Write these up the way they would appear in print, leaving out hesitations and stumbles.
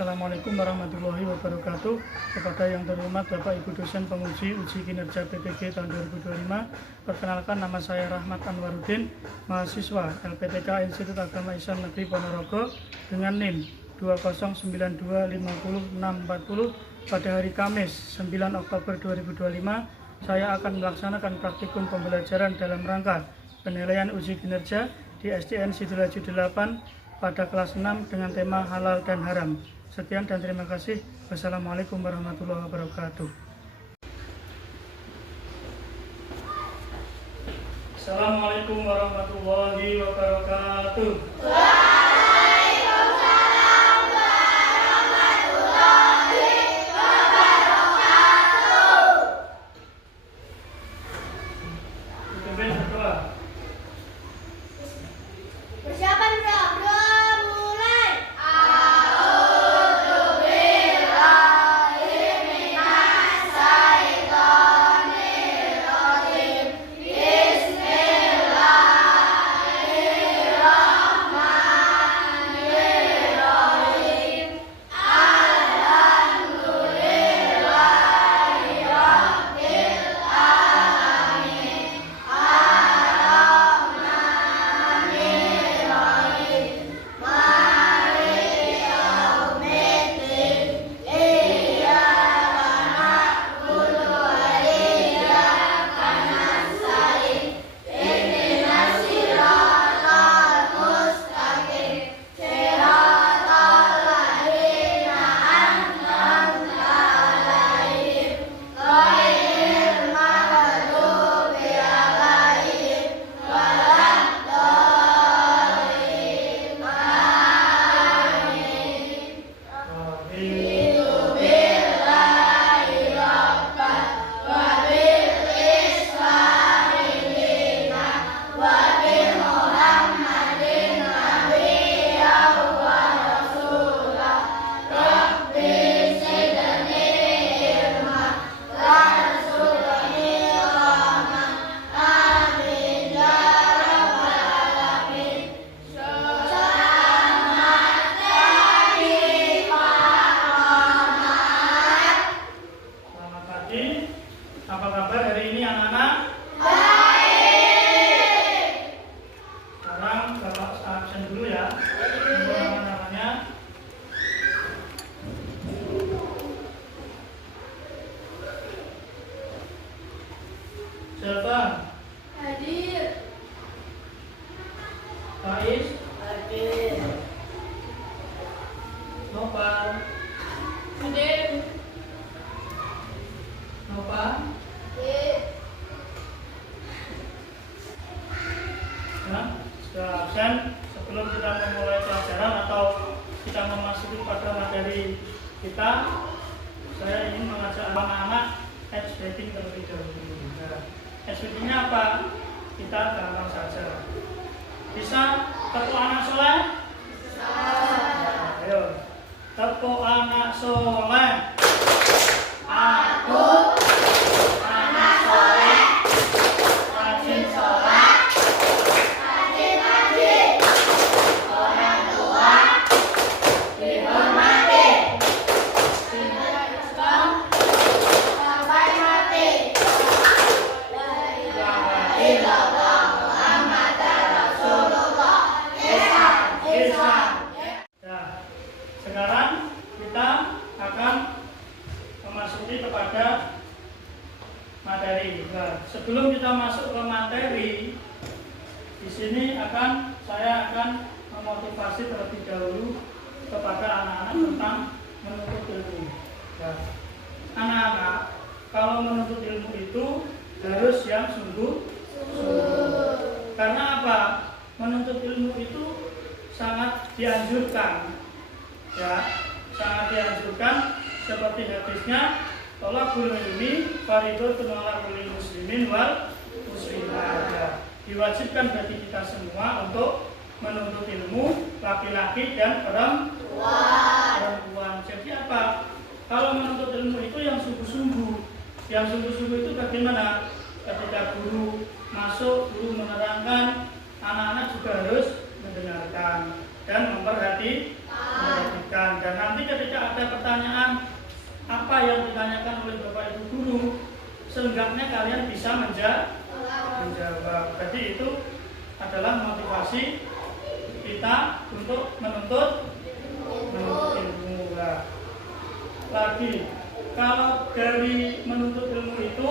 Assalamualaikum warahmatullahi wabarakatuh. Kepada yang terhormat Bapak Ibu dosen penguji uji kinerja PTG tahun 2025, perkenalkan nama saya Rahmat Anwaruddin, mahasiswa LPTK Institut Agama Islam Negeri Ponorogo dengan NIM 209250640. Pada hari Kamis 9 Oktober 2025, saya akan melaksanakan praktikum pembelajaran dalam rangka penilaian uji kinerja di SDN Sidoarjo 8 pada kelas 6 dengan tema halal dan haram. Sekian dan terima kasih. Wassalamualaikum warahmatullahi wabarakatuh. Assalamualaikum warahmatullahi wabarakatuh. Waalaikumsalam warahmatullahi wabarakatuh. Pimpin berdoa. Persiapan bro, mulai. Apa kabar hari ini anak-anak? Baik. Sekarang Bapak absen dulu ya. Apa namanya? Siapa? Hadir. Faiz? Hadir. Nopal? Hadir. Nopal? Nah, sudah absen. Sebelum kita memulai pelajaran atau kita memasuki pada materi kita, saya ingin mengajak anak-anak ice breathing terlebih dahulu. Nah, ice breathing-nya apa? Kita gampang saja. Bisa tepuk anak soleh? Nah, ayo. Tepuk anak soleh. Aku anak soleh, rajin sholat, rajin ngaji, orang tua dihormati, cinta Islam sampai mati. La ilaha illallah Muhammadar Rasulullah. Islam. Nah, sekarang kita akan memasuki kepada materi. Nah, sebelum kita masuk ke materi, di sini saya akan memotivasi terlebih dahulu kepada anak-anak tentang menuntut ilmu. Nah, anak-anak, kalau menuntut ilmu itu harus yang sungguh-sungguh. Karena apa? Menuntut ilmu itu sangat dianjurkan, ya, sangat dianjurkan. Seperti hadisnya, thalabul ilmi fardhun 'ala kulli muslimin wal muslimat. Diwajibkan bagi kita semua untuk menuntut ilmu, laki-laki dan perempuan. Jadi apa? Kalau menuntut ilmu itu yang sungguh-sungguh. Yang sungguh-sungguh itu bagaimana? Ketika guru masuk, guru menerangkan, anak-anak juga harus mendengarkan dan memperhatikan. sebutkan. Dan nanti ketika ada pertanyaan apa yang ditanyakan oleh Bapak Ibu guru, seenggaknya kalian bisa menjawab. Jadi itu adalah motivasi kita untuk menuntut ilmu. Nah, lagi kalau dari menuntut ilmu itu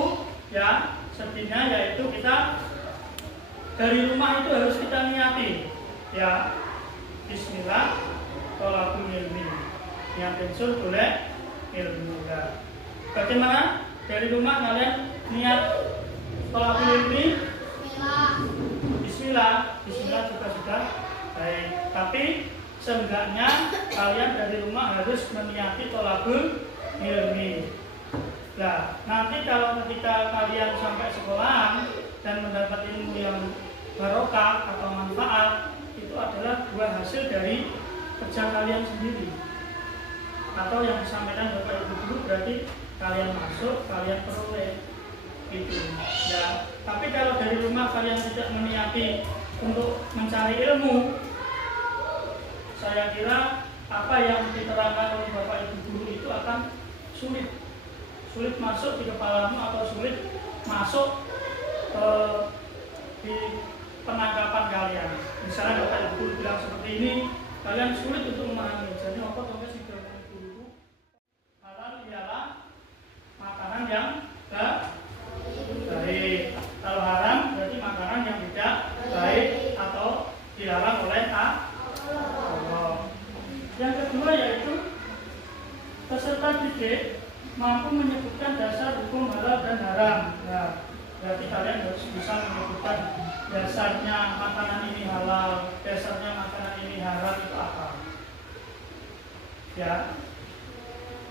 ya sedihnya yaitu kita dari rumah itu harus kita niati ya, bismillah tolakul ilmi, niatin sul boleh ilmu. Ya. Bagaimana dari rumah kalian niat tolakul ilmi? Bismillah juga sudah baik. Tapi seenggaknya kalian dari rumah harus meniati tolakul ilmi. Nah, nanti kalau ketika kalian sampai sekolah dan mendapat ilmu yang barokah atau manfaat, itu adalah buah hasil dari kerja kalian sendiri. Atau yang disampaikan Bapak Ibu guru berarti kalian masuk, kalian peroleh gitu. Ya, tapi kalau dari rumah kalian tidak meniati untuk mencari ilmu, saya kira apa yang diterangkan oleh Bapak Ibu guru itu akan sulit masuk di kepalamu atau sulit masuk di penangkapan kalian. Misalnya Bapak Ibu guru bilang seperti ini, kalian sulit untuk memahami. Jadi apa tugas si guru? Halal ialah makanan yang baik. Kalau haram berarti makanan yang tidak baik atau dilarang oleh Allah. Yang kedua yaitu peserta didik mampu menyebutkan dasar hukum halal dan haram. Nah, berarti kalian harus bisa menyebutkan dasarnya makanan ini halal, dasarnya makanan ini haram itu apa? Ya,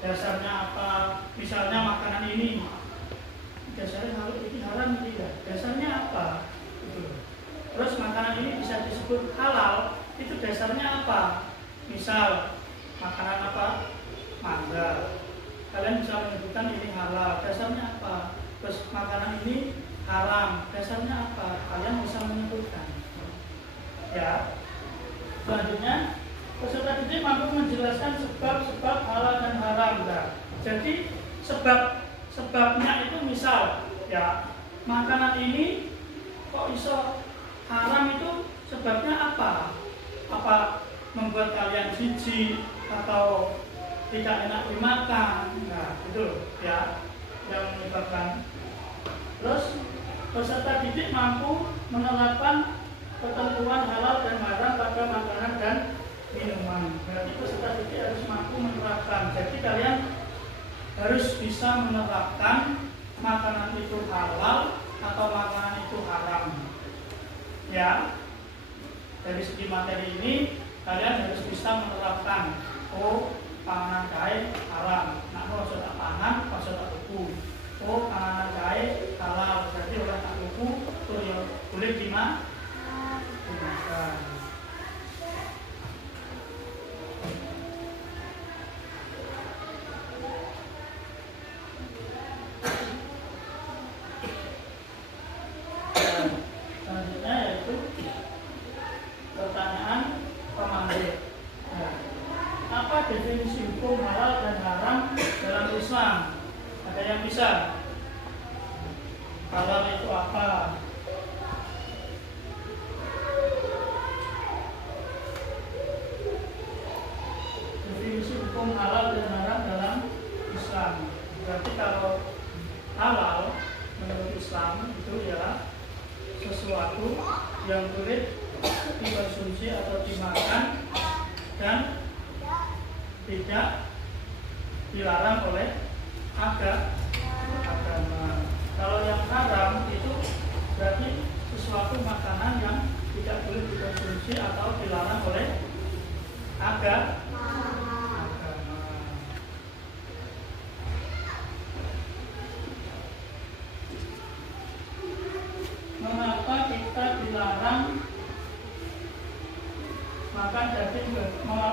dasarnya apa? Misalnya makanan ini dasarnya halal, ini haram tidak? Dasarnya apa? Gitu. Terus makanan ini bisa disebut halal, itu dasarnya apa? Misal makanan apa? Mangga. Kalian bisa menyebutkan ini halal, dasarnya apa? Terus makanan ini haram, dasarnya apa? Kalian bisa menyebutkan. Ya. Selanjutnya, peserta didik mampu menjelaskan sebab-sebab halal dan haram. Nah, jadi sebabnya itu misal ya, makanan ini kok iso haram itu sebabnya apa? Apa membuat kalian jijik atau tidak enak dimakan? Nah, itu ya yang menyebabkan. Terus peserta didik mampu menerapkan ketentuan halal dan haram pada makanan dan minuman. Berarti peserta didik harus mampu menerapkan. Jadi kalian harus bisa menerapkan makanan itu halal atau makanan itu haram. Ya, dari segi materi ini kalian harus bisa menerapkan. Oh, panganan kae haram. Nah, kalau sudah pangan, kalau sudah tuku. Oh, panganan kae halal. Berarti orang tak tuku, boleh dimakan. Selanjutnya yaitu pertanyaan pemanggil. Nah, apa definisi hukum halal dan haram dalam Islam? Ada yang bisa? Halal itu apa? Definisi hukum halal dan haram dalam Islam. Berarti kalau halal menurut Islam itu ya sesuatu yang boleh dikonsumsi atau dimakan dan tidak dilarang oleh agama. Kalau yang haram itu berarti sesuatu makanan yang tidak boleh dikonsumsi atau dilarang oleh agama. Mengapa kita dilarang makan daging?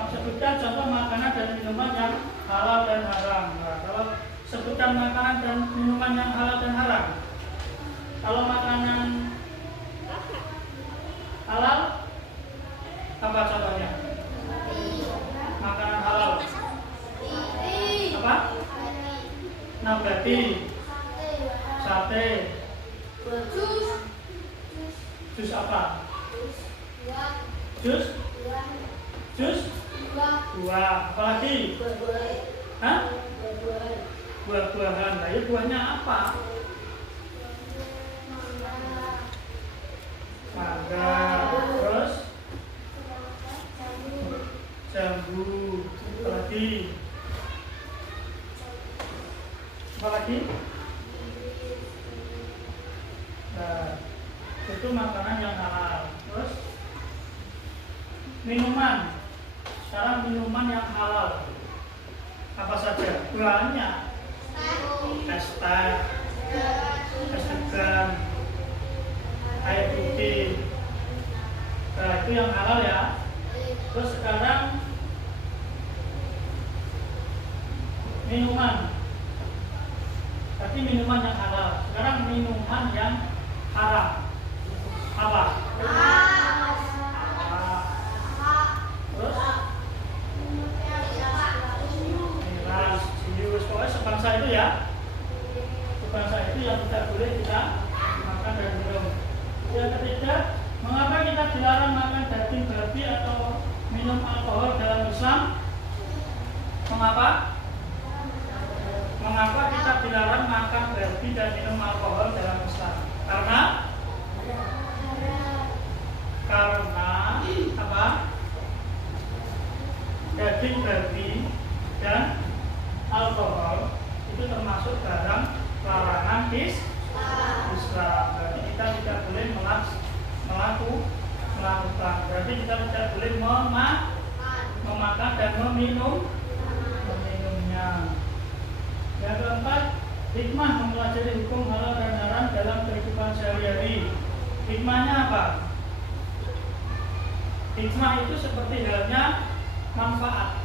Sebutkan contoh makanan dan minuman yang halal dan haram. Nah, kalau sebutkan makanan dan minuman yang halal dan haram. Kalau makanan halal, apa contohnya? Makanan halal. Berarti sate. Jus apa? Jus? Jus? Buah. Apalagi? Hah? Buah-buahan. Nah, ya buahnya apa? Mangga. Terus? Jambu. Apalagi? Apalagi? Nah, itu makanan yang halal. Terus? Minuman. Sekarang minuman yang halal apa saja? Bahannya es teh, es degan, air putih. Nah, itu yang halal ya. Terus sekarang minuman. Tapi minuman yang halal. Sekarang minuman yang haram. Apa? Terus? Miras, jus, pokoknya sebangsa itu ya. Sebangsa itu yang tidak boleh kita makan dan minum. Yang ketiga, mengapa kita dilarang makan daging babi atau minum alkohol dalam Islam? Mengapa? Mengapa kita dilarang makan babi dan minum alkohol dalam Islam? Karena apa? Daging babi dan alkohol itu termasuk barang larangan Islam. Berarti kita tidak boleh melakukan. Berarti kita tidak boleh memakan dan meminumnya. Yang keempat, hikmah mempelajari hukum halal dan haram dalam kehidupan sehari-hari. Hikmahnya apa? Hikmah itu seperti halnya manfaat.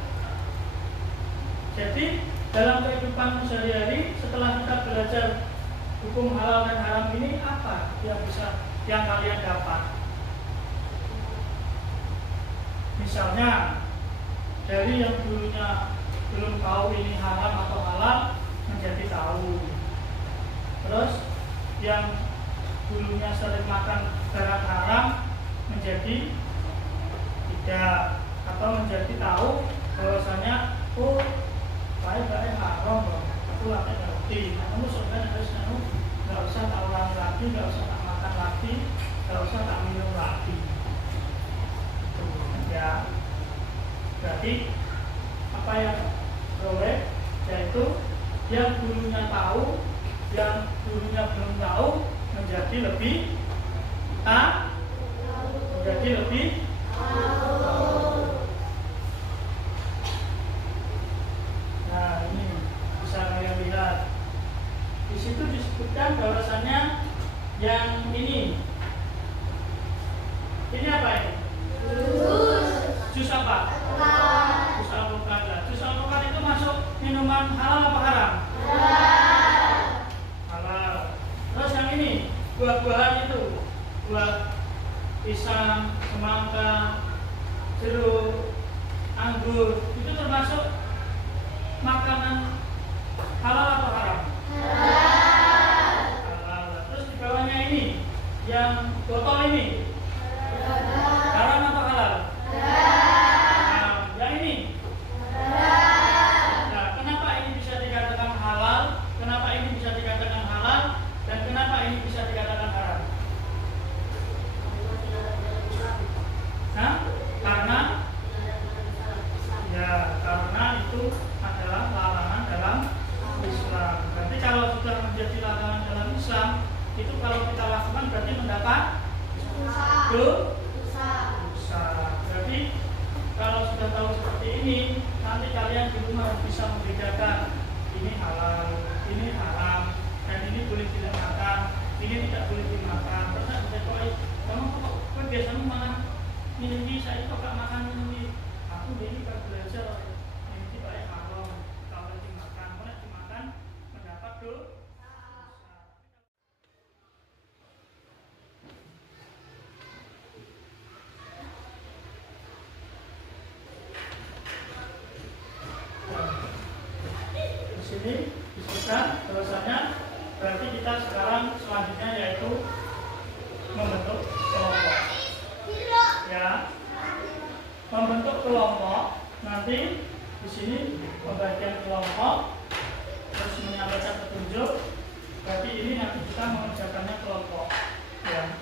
Jadi dalam kehidupan sehari-hari setelah kita belajar hukum halal dan haram ini, apa yang kalian dapat? Misalnya dari yang dulunya belum tahu ini haram atau halal menjadi tahu. Terus yang dulunya sering makan barang haram menjadi tidak, atau menjadi tahu bahwasanya baik haram loh, aku lagi ngerti. Kamu sebenarnya harus nggak usah tak ulangi lagi, nggak usah tak makan lagi, nggak usah tak minum lagi. Ya, berarti apa yang boleh, yaitu yang dulunya tahu, yang dulunya belum tahu menjadi lebih Nah, ini bisa kalian lihat. Di situ disebutkan bahwasanya yang ini apa ini? Jus apa? Jus alpukat. Jus alpukat itu masuk minuman halal apa haram? Halal. Terus yang ini buah-buahan itu, buah pisang, semangka, jeruk, anggur, itu termasuk makanan halal atau haram? Halal. Terus di bawahnya ini, yang botol ini, haram atau halal? Haram. Yang ini? Nah, kenapa ini bisa dikatakan halal? Kenapa ini bisa dikatakan halal? Dan kenapa ini bisa dikatakan haram? Nah, karena itu adalah larangan dalam Islam. Berarti kalau sudah menjadi larangan dalam Islam, itu kalau kita lakukan berarti mendapat dosa. Berarti kalau sudah tahu seperti ini, nanti kalian di rumah bisa membedakan ini halal, ini haram, dan ini boleh dimakan, ini tidak boleh dimakan. Terus kamu kok biasanya makan ini, saya kok gak makan ini. Aku ini kan belajar ini baik haram, kalau dimakan, kalau dimakan mendapat dosa. Di sini disebutkan bahwasanya berarti kita sekarang selanjutnya yaitu membentuk kelompok. Ya, membentuk kelompok nanti di sini pembagian kelompok terus menyampaikan petunjuk. Berarti ini nanti kita mengerjakannya kelompok. Ya,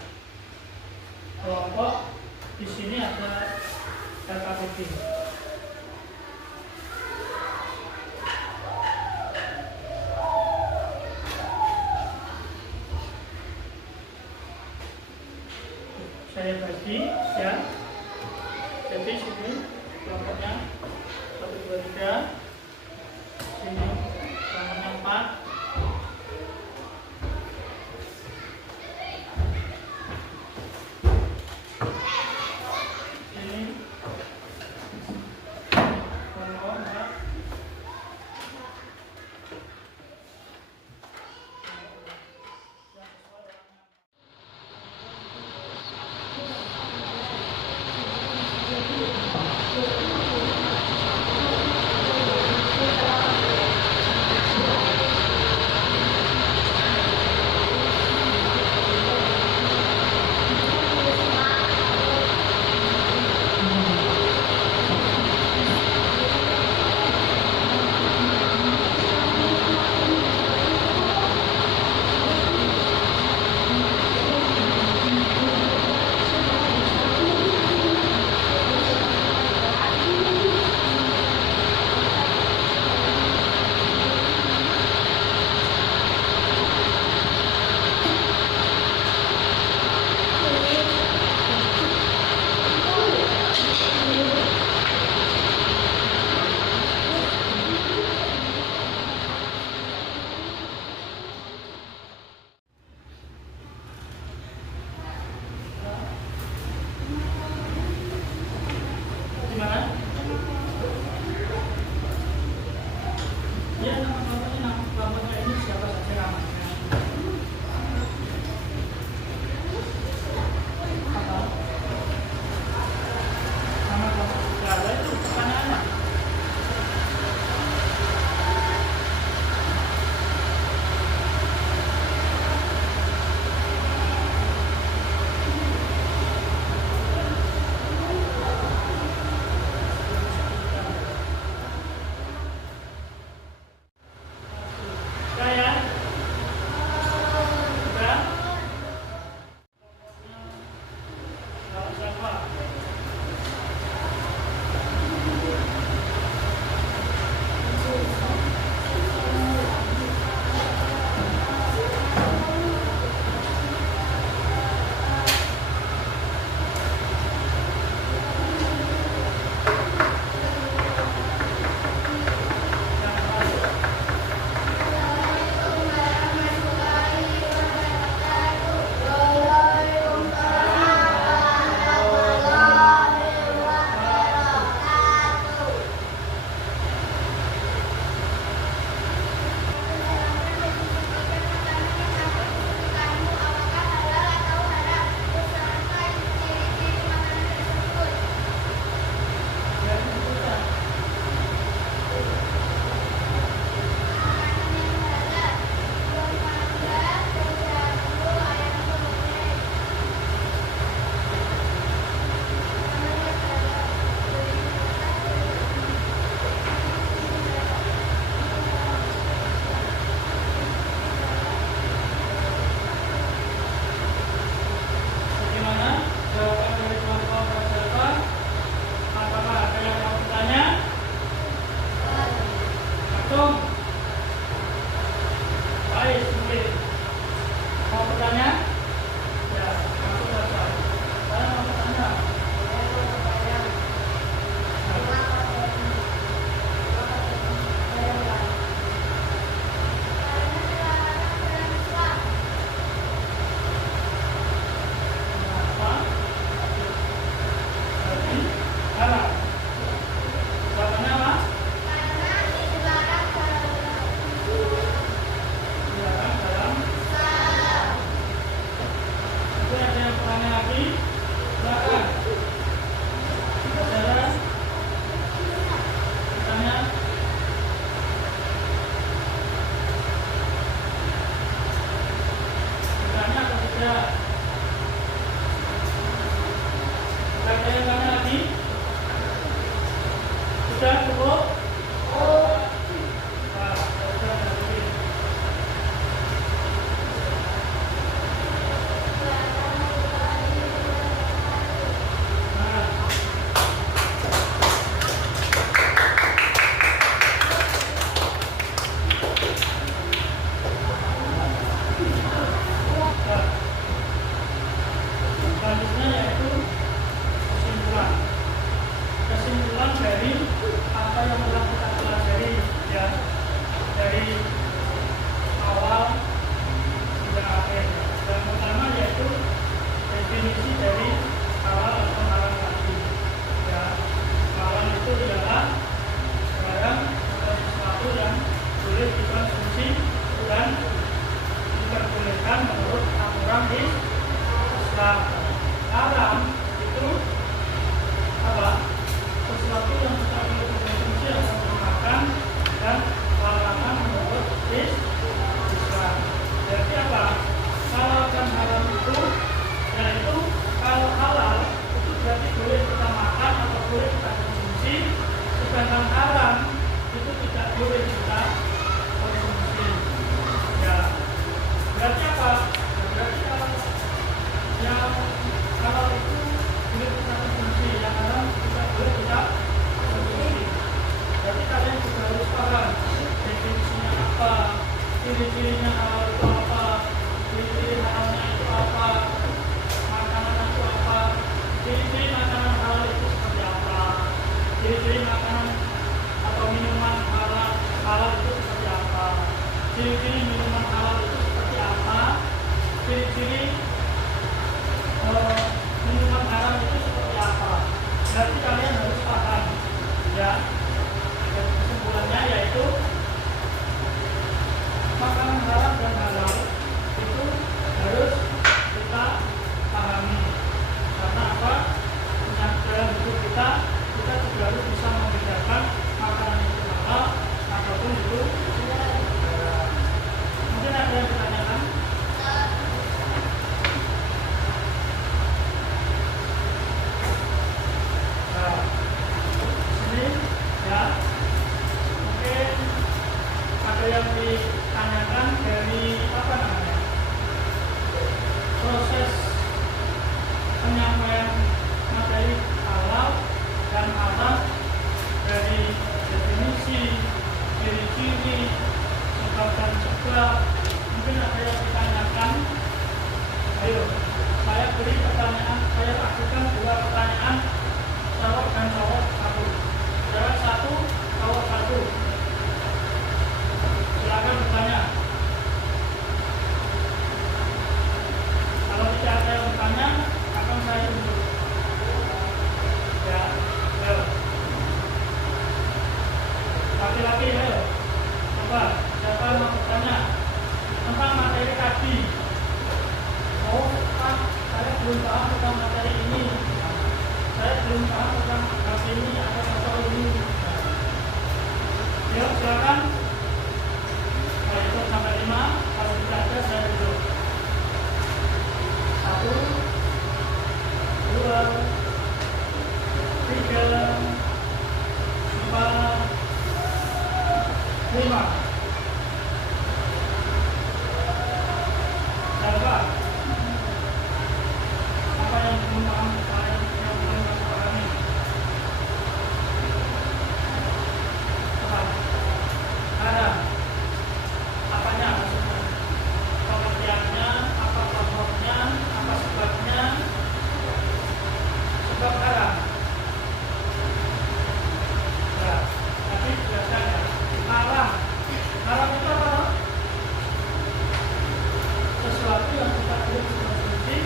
kelompok di sini ada LKPD. Saya bagi ya. Jadi sini kelompoknya 1, 2, 3. Sini kelompoknya 4. Sini kelompok 4. Gimana? Ya, nama-namanya ini siapa saja namanya? Apa? Nama kelompok tidak ada itu pertanyaannya. Saya sudah kalau siapa? Bagaimana jawaban dari kelompok berapa? Apakah ada yang mau bertanya? Langsung. Baik, mungkin. Mau bertanya? Ya, langsung saja. Saya mau bertanya. Apa? Jadi, jawabannya apa? ciri-ciri minuman halal itu seperti apa, ciri-ciri minuman haram itu seperti apa. Berarti kalian harus paham ya. Dan kesimpulannya yaitu makanan haram dan halal itu harus kita pahami. Karena apa? Dalam hidup kita juga harus bisa membedakan makanan itu halal ataupun itu haram. Mungkin ada yang ditanyakan? Nah, sini ya, mungkin ada yang ditanyakan dari apa namanya, proses penyampaian materi halal dan haram, dari definisi, ciri-ciri, sebab dan sebab. Mungkin ada yang ditanyakan. Ayo, saya beri pertanyaan, saya ajukan 2 pertanyaan, jawab dan jawab 1. Jawab 1, jawab 1. Silakan bertanya. Kalau tidak ada yang bertanya, akan saya tutup. Ya, ayo. Laki-laki, ayo. Coba, siapa yang mau bertanya tentang materi tadi? Oh, Pak, saya belum paham tentang materi ini. Saya belum paham tentang hal ini atau contoh ini. Yuk, silakan. Saya hitung sampai 5. Kalau tidak ada, saya duduk. 1, 2, 3, 4, 5. Siapa? Apa yang belum paham? Yang belum kamu pahami? Apa? Haram. Apanya maksudnya? Pengertiannya, apa contohnya, apa sebabnya? Sebab haram. Ya, tadi jelaskan ya. Haram. Haram itu apa? Sesuatu yang kita belum konsumsi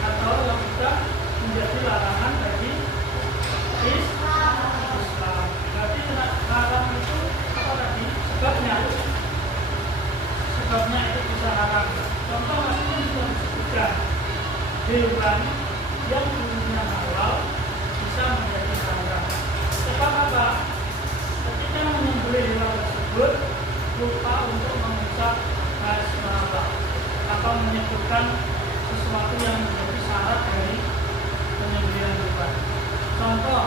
atau yang sudah menjadi larangan bagi Islam. Berarti haram itu apa tadi? Sebabnya. Sebabnya itu bisa haram. Contoh maksudnya bisa disebutkan hewan yang dulunya halal bisa menjadi haram. Sebab apa? Ketika menyembelih hewan tersebut lupa untuk mengucap basmalah atau menyebutkan sesuatu yang menjadi syarat dari penyembelihan hewan. Contoh,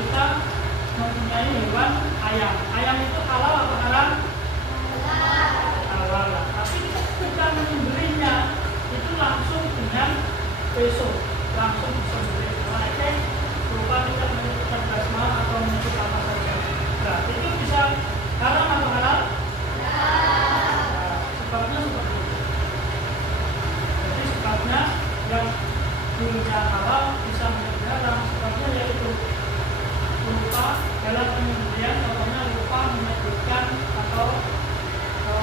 kita mempunyai hewan ayam. Ayam itu halal atau haram? Halal. Tapi kita menyembelihnya itu langsung dengan besok, langsung disembelih. Mereka lupa tidak menyebutkan basmalah atau menyebut apa saja. Nah, itu bisa haram atau halal? Sebabnya seperti itu. Jadi sebabnya yang dulunya halal bisa menjadi haram. Sebabnya yaitu lupa dalam penyembelihan, contohnya lupa menyebutkan atau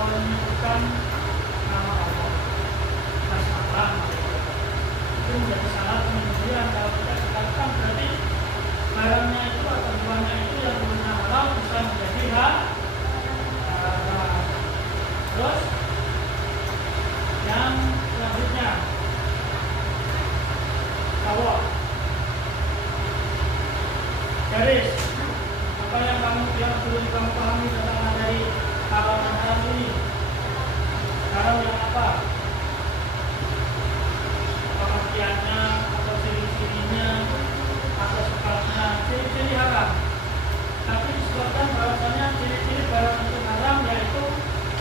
menyebutkan nama Allah. Basmalah itu menjadi syarat penyembelihan. Kalau tidak dikatakan berarti barangnya itu atau hewannya itu yang dulunya halal bisa menjadi haram. Terus yang selanjutnya, kalau garis apa yang perlu kamu pahami tentang materi halal dan haram ini? Haram yang apa? Pengertiannya atau ciri-cirinya atau sebabnya? Ciri-ciri haram. Tapi disebutkan bahwasanya ciri-ciri barang itu haram yaitu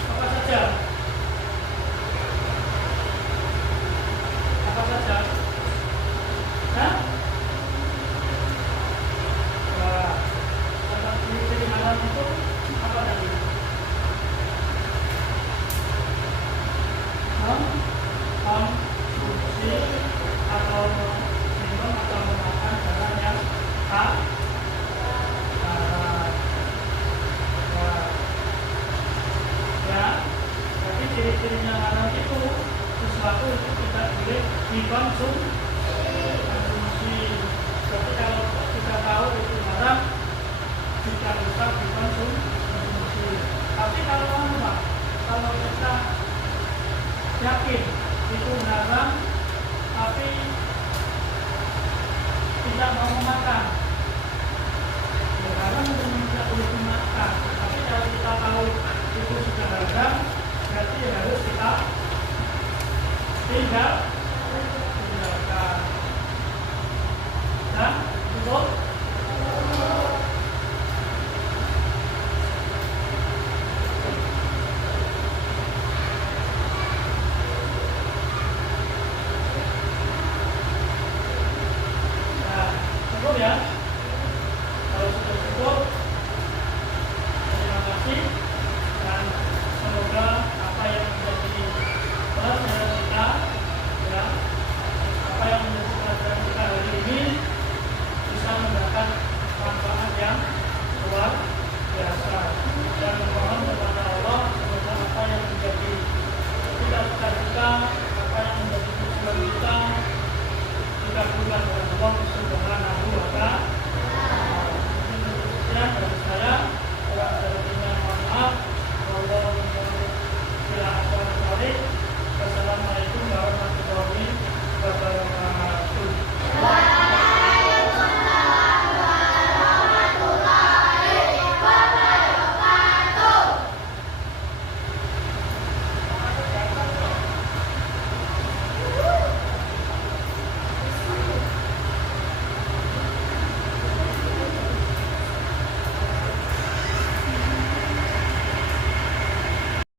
apa saja? Apa saja? Hah? Wah, ciri-ciri haram itu apa dikonsumsi. Tapi kalau kita tahu itu haram, tidak usah dikonsumsi. Tapi kalau apa? Kalau kita yakin itu haram, tapi tidak mau memakan, ya haram untuk